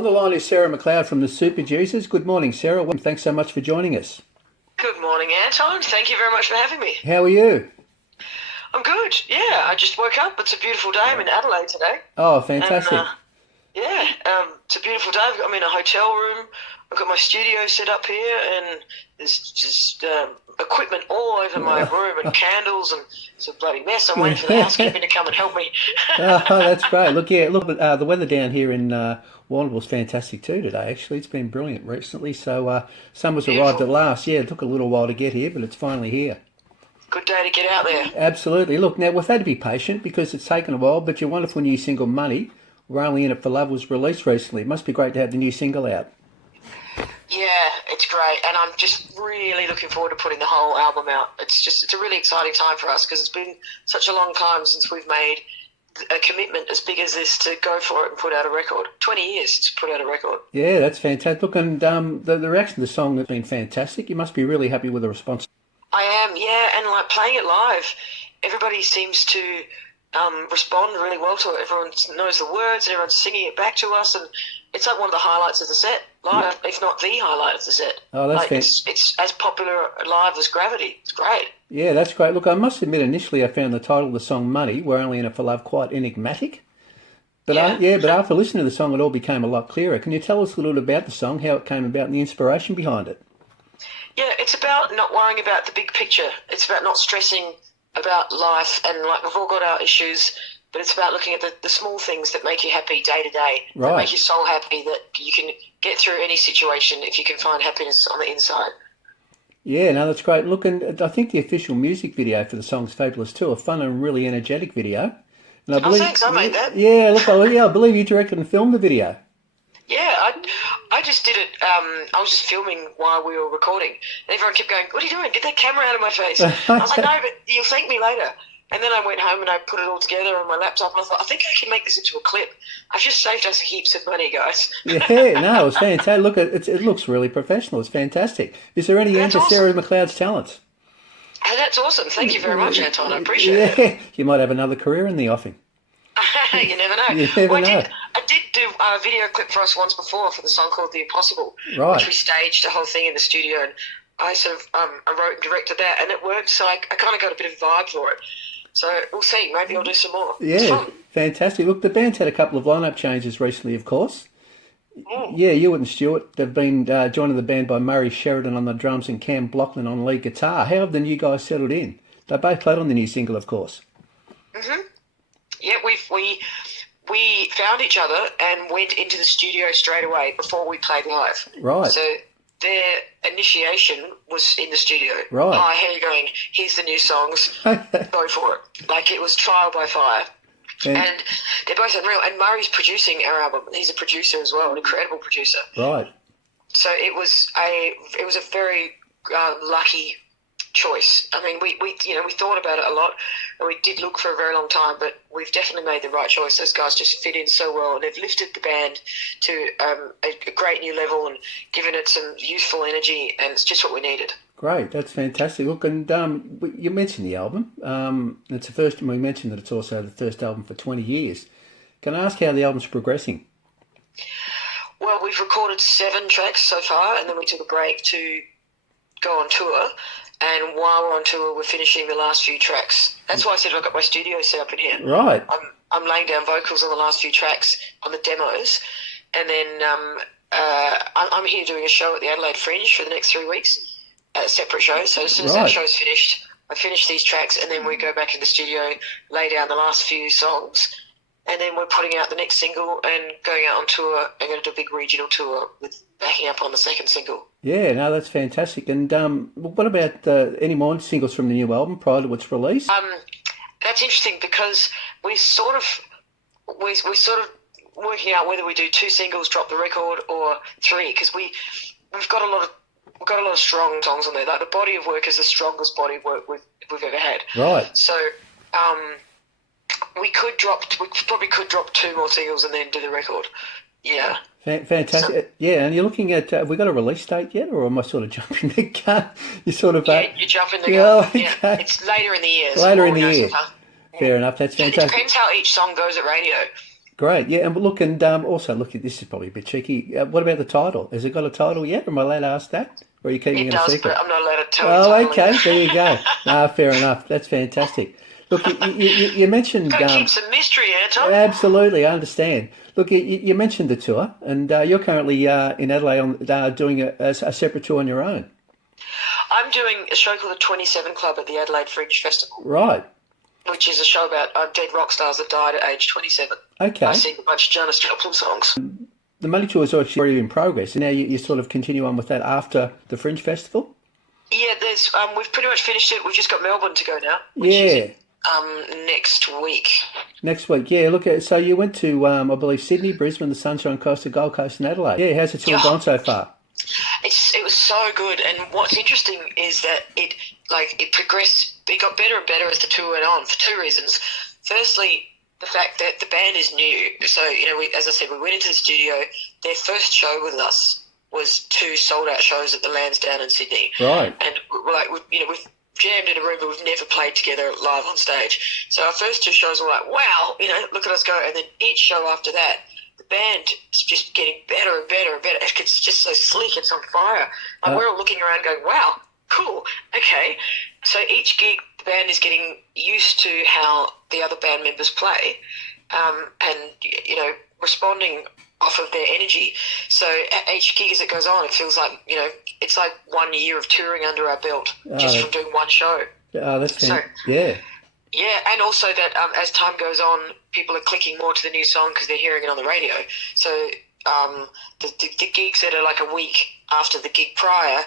On the line is Sarah McLeod from the Super Juicers. Good morning, Sarah. Thanks so much for joining us. Good morning, Anton. Thank you very much for having me. How are you? I'm good. Yeah, I just woke up. It's a beautiful day. I'm in Adelaide today. Oh, fantastic. And, it's a beautiful day. I'm in a hotel room. I've got my studio set up here, and there's just equipment all over my room and candles, and it's a bloody mess. I'm waiting for the housekeeping to come and help me. Oh, that's great. Look, the weather down here in Warrnambool's fantastic too today. Actually, it's been brilliant recently. So summer's arrived at last. Yeah, it took a little while to get here, but it's finally here. Good day to get out there. Absolutely. Look, now we've had to be patient because it's taken a while, but your wonderful new single, Money, We're Only In It For Love, was released recently. It must be great to have the new single out. Yeah, it's great, and I'm just really looking forward to putting the whole album out. It's a really exciting time for us because it's been such a long time since we've made a commitment as big as this to go for it and put out a record. 20 years to put out a record. Yeah, that's fantastic. Look, and the reaction to the song has been fantastic. You must be really happy with the response. I am, yeah, and like playing it live, everybody seems to respond really well to it. Everyone knows the words, and everyone's singing it back to us, and it's like one of the highlights of the set, live, if not the highlight of the set. Oh, that's fantastic. It's as popular live as Gravity. It's great. Yeah, that's great. Look, I must admit, initially I found the title of the song, Money, We're Only In It For Love, quite enigmatic. But but after listening to the song, it all became a lot clearer. Can you tell us a little about the song, how it came about, and the inspiration behind it? Yeah, it's about not worrying about the big picture. It's about not stressing about life, and like we've all got our issues, but it's about looking at the small things that make you happy day to day, that make your soul happy, that you can get through any situation if you can find happiness on the inside. Yeah, no, that's great. Look, and I think the official music video for the song's fabulous too, a fun and really energetic video. And I believe, thanks, I made that. Yeah, look, I believe you directed and filmed the video. Yeah, I just did it. I was just filming while we were recording, and everyone kept going, "What are you doing? Get that camera out of my face!" I was like, "No, but you'll thank me later." And then I went home and I put it all together on my laptop, and I thought, I think I can make this into a clip. I've just saved us heaps of money, guys. Yeah, no, it was fantastic. Look, it looks really professional. It's fantastic. Is there any end to Sarah McLeod's talents? Oh, that's awesome. Thank you very much, Anton. I appreciate it. You might have another career in the offing. You never know. You never know. I did do a video clip for us once before for the song called The Impossible, right, which we staged a whole thing in the studio, and I sort of I wrote and directed that, and it worked, so I kind of got a bit of vibe for it. So we'll see. Maybe I'll do some more. Yeah, fantastic. Look, the band's had a couple of lineup changes recently, of course. Yeah, Hewitt and Stewart, they've been joined the band by Murray Sheridan on the drums and Cam Blockland on lead guitar. How have the new guys settled in? They both played on the new single, of course. Mm-hmm. Yeah, we found each other and went into the studio straight away before we played live. Right. So their initiation was in the studio. Right. Hi, how are you going? Here's the new songs. Go for it. Like, it was trial by fire. And they're both unreal. And Murray's producing our album. He's a producer as well, an incredible producer. Right. So it was a very lucky choice. I mean, we thought about it a lot, and we did look for a very long time, but we've definitely made the right choice. Those guys just fit in so well, and they've lifted the band to a great new level and given it some youthful energy, and it's just what we needed. Great, that's fantastic. Look, and you mentioned the album. It's the first, we mentioned that it's also the first album for 20 years. Can I ask how the album's progressing? Well, we've recorded 7 tracks so far, and then we took a break to go on tour. And while we're on tour, we're finishing the last few tracks. That's why I said I've got my studio set up in here. Right. I'm laying down vocals on the last few tracks on the demos, and then I'm here doing a show at the Adelaide Fringe for the next 3 weeks, a separate show. So as soon as that show's finished, I finish these tracks, and then we go back in the studio, lay down the last few songs, and then we're putting out the next single and going out on tour. I'm going to do a big regional tour with backing up on the second single. Yeah, no, that's fantastic. And what about any more singles from the new album prior to its release? That's interesting because we're sort of working out whether we do 2 singles, drop the record, or 3, because we've got a lot of strong songs on there. Like, the body of work is the strongest body of work we've ever had. Right. So we probably could drop 2 more singles and then do the record. Yeah. Fantastic. So, yeah, and you're looking at, have we got a release date yet, or am I sort of jumping the gun? You're sort of... Yeah, you're jumping the gun. Okay. Yeah, it's later in the year. Later in the year. Fair enough, that's fantastic. It depends how each song goes at radio. Great. Yeah, and look, and also look, this is probably a bit cheeky. What about the title? Has it got a title yet? Am I allowed to ask that? Or are you keeping It it a does, but secret? I'm not allowed to tell you the Oh, title okay. either. There you go. Ah, fair enough. That's fantastic. Look, you mentioned Gotta keep some mystery, Anton. absolutely. I understand. Look, you mentioned the tour, and you're currently in Adelaide doing a separate tour on your own. I'm doing a show called the 27 Club at the Adelaide Fringe Festival, Right. which is a show about dead rock stars that died at age 27. Okay. I sing a bunch of Janis Joplin songs. The Money Tour is actually already in progress, and now you sort of continue on with that after the Fringe Festival. Yeah, there's we've pretty much finished it. We've just got Melbourne to go now, which Yeah. is next week. Next week, yeah. Look, so you went to, I believe, Sydney, Brisbane, the Sunshine Coast, the Gold Coast, and Adelaide. Yeah, how's the tour Yeah. gone so far? It was so good, and what's interesting is that it progressed. It got better and better as the tour went on for two reasons. Firstly, the fact that the band is new. So as I said, we went into the studio. Their first show with us was two sold-out shows at the Lansdowne in Sydney. Right. And we've jammed in a room, but we've never played together live on stage. So our first two shows were like, wow, look at us go. And then each show after that, the band is just getting better and better and better. It's just so slick. It's on fire. Like we're all looking around going, wow, cool, okay. So each gig, the band is getting used to how the other band members play, and responding off of their energy. So at each gig as it goes on, it feels like it's like 1 year of touring under our belt just from doing one show. Oh, that's So yeah. yeah, and also that as time goes on, people are clicking more to the new song because they're hearing it on the radio. So the gigs that are like a week after the gig prior,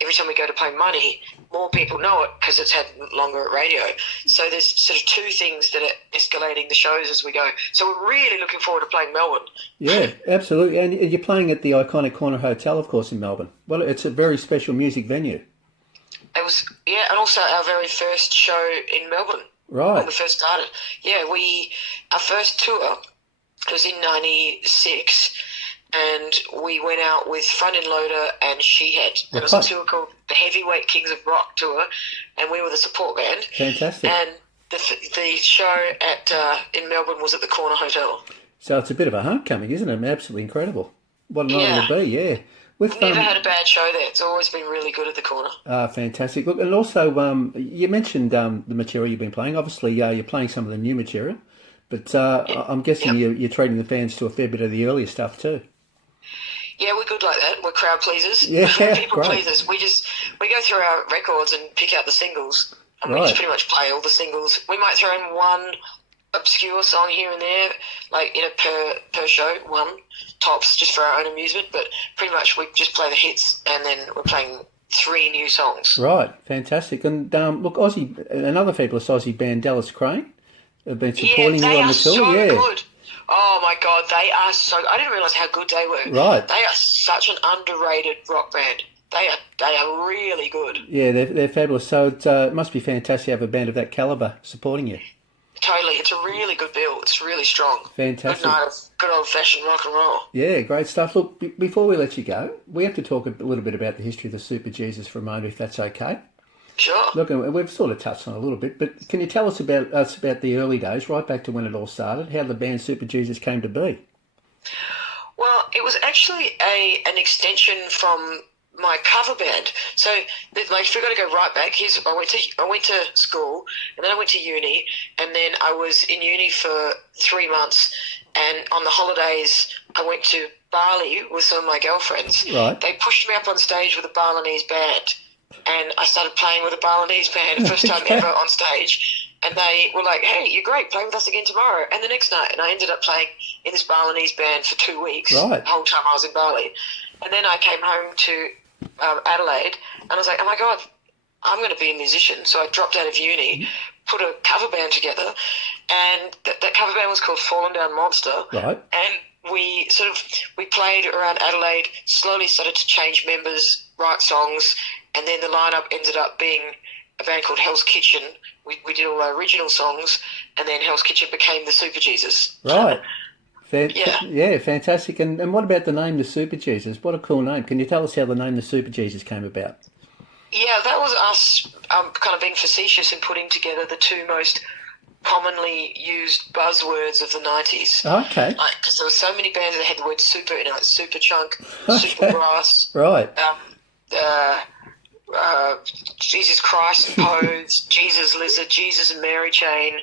every time we go to play Money, more people know it because it's had longer at radio. So there's sort of two things that are escalating the shows as we go. So we're really looking forward to playing Melbourne. Yeah, absolutely. And you're playing at the iconic Corner Hotel, of course, in Melbourne. Well, it's a very special music venue. It was, yeah, and also our very first show in Melbourne. Right. When we first started. Yeah, our first tour was in 96, and we went out with Front End Loader and Shehead. It was a tour called the Heavyweight Kings of Rock Tour, and we were the support band. Fantastic. And the show in Melbourne was at the Corner Hotel. So it's a bit of a homecoming, isn't it? Absolutely incredible. What a night it'll be, yeah. We've never had a bad show there. It's always been really good at the Corner. Fantastic. Look, and also you mentioned the material you've been playing. Obviously, you're playing some of the new material, but I'm guessing you're treating the fans to a fair bit of the earlier stuff too. Yeah, we're good like that. We're crowd pleasers. Yeah, people great. pleasers. We go through our records and pick out the singles, and we Right. just pretty much play all the singles. We might throw in one obscure song here and there, like per show, one tops, just for our own amusement. But pretty much we just play the hits, and then we're playing 3 new songs. Right, fantastic. And look, another fabulous Aussie band, Dallas Crane, have been supporting you on the tour. So Yeah, good. Oh my God, they are so. I didn't realise how good they were. Right. They are such an underrated rock band. They are really good. yeah, they're fabulous. So it must be fantastic to have a band of that calibre supporting you. Totally, it's a really good bill. It's really strong. Fantastic. Good night of good old-fashioned rock and roll. Yeah, great stuff. Look, before we let you go, we have to talk a little bit about the history of the Super Jesus for a moment, if that's okay. Sure. Look, and we've sort of touched on it a little bit, but can you tell us about the early days, right back to when it all started, how the band Super Jesus came to be? Well, it was actually an extension from my cover band. So, if we're going to go right back, I went to school, and then I went to uni, and then I was in uni for 3 months, and on the holidays, I went to Bali with some of my girlfriends. Right. They pushed me up on stage with a Balinese band, and I started playing with a Balinese band, first time ever on stage. And they were like, hey, you're great, play with us again tomorrow. And the next night, and I ended up playing in this Balinese band for 2 weeks, Right. the whole time I was in Bali. And then I came home to Adelaide, and I was like, oh my God, I'm going to be a musician. So I dropped out of uni, put a cover band together, and that cover band was called Fallen Down Monster. Right. And we played around Adelaide, slowly started to change members, write songs, and then the lineup ended up being a band called Hell's Kitchen. We did all our original songs, and then Hell's Kitchen became the Super Jesus. Right. Yeah. Yeah, fantastic. And what about the name, the Super Jesus? What a cool name. Can you tell us how the name, the Super Jesus, came about? Yeah, that was us kind of being facetious and putting together the two most commonly used buzzwords of the 90s. Okay. Because there were so many bands that had the word super in it, like Superchunk, Okay. Supergrass, Right. Jesus Christ and Pose, Jesus Lizard, Jesus and Mary Chain.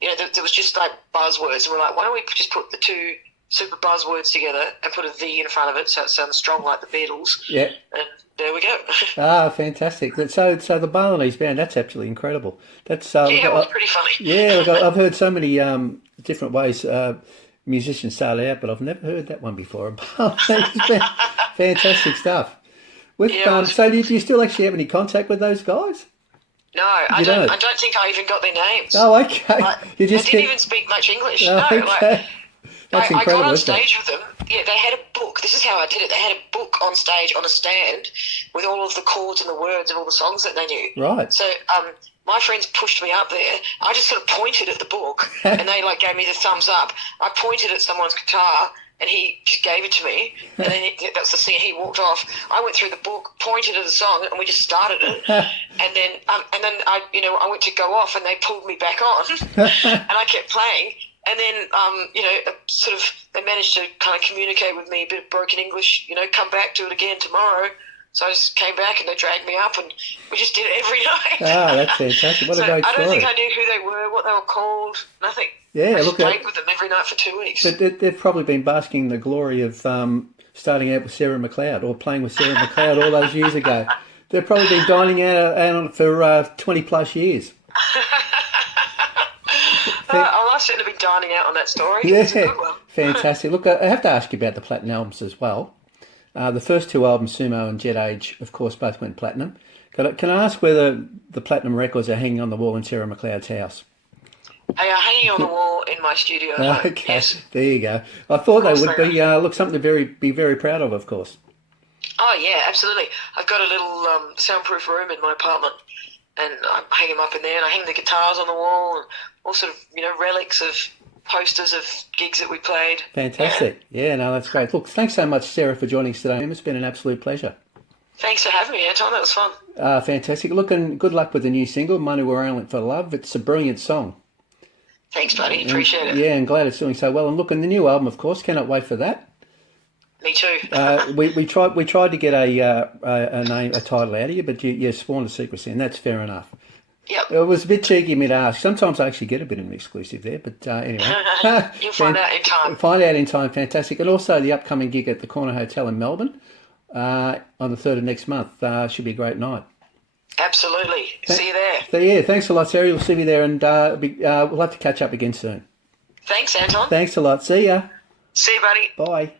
You know, there was just like buzzwords. And we're like, why don't we just put the two super buzzwords together and put a V in front of it so it sounds strong like the Beatles? Yeah. And there we go. Ah, fantastic. So the Balinese band, that's absolutely incredible. That's Yeah, it was pretty funny. yeah, look, I've heard so many different ways musicians start out, but I've never heard that one before. Fantastic stuff. With Yeah, so do you still actually have any contact with those guys? No, I don't? don't think I even got their names. Oh, okay. Like, You just I didn't even speak much English. Oh, No, okay. like, That's I got incredible, on isn't it? stage with them. Yeah, they had a book. This is how I did it. They had a book on stage on a stand with all of the chords and the words of all the songs that they knew. Right. So my friends pushed me up there. I just sort of pointed at the book and they like gave me the thumbs up. I pointed at someone's guitar and he just gave it to me. And then that's the thing. He walked off. I went through the book, pointed at the song, and we just started it. and then I went to go off and they pulled me back on, and I kept playing. And then, sort of, they managed to kind of communicate with me a bit of broken English, come back to it again tomorrow. So I just came back and they dragged me up and we just did it every night. Ah, that's fantastic. What a great I story. don't think I knew who they were, what they were called, nothing. Yeah, I look just at played with them every night for 2 weeks. But they've probably been basking in the glory of starting out with Sarah McLeod or playing with Sarah McLeod all those years ago. They've probably been dining out on it for 20 plus years. I've certainly been dining out on that story. Yeah, It's a good one. fantastic. Look, I have to ask you about the platinum albums as well. The first two albums, Sumo and Jet Age, of course, both went platinum. Can I ask whether the platinum records are hanging on the wall in Sarah McLeod's house? They are hanging on the wall in my studio at home. Okay, Yes. there you go. I thought they course would they be something to be very proud of course. Oh, yeah, absolutely. I've got a little soundproof room in my apartment and I hang them up in there and I hang the guitars on the wall and all sort of, relics of posters of gigs that we played. Fantastic. Yeah, no, that's great. Look, thanks so much, Sarah, for joining us today. It's been an absolute pleasure. Thanks for having me, Anton. That was fun. Fantastic. Look, and good luck with the new single, Money We're Only for Love. It's a brilliant song. Thanks, buddy. Appreciate it. Yeah, and glad it's doing so well. And look, and the new album, of course, cannot wait for that. Me too. We tried to get a title out of you, but you sworn to secrecy, and that's fair enough. Yep. It was a bit cheeky of me to ask. Sometimes I actually get a bit of an exclusive there, but anyway. You'll find out in time. Find out in time, fantastic. And also the upcoming gig at the Corner Hotel in Melbourne on the 3rd of next month. Should be a great night. Absolutely. See you there. So yeah, thanks a lot, Sarah. We'll see you there, and we'll have to catch up again soon. Thanks, Anton. Thanks a lot. See ya. See you, buddy. Bye.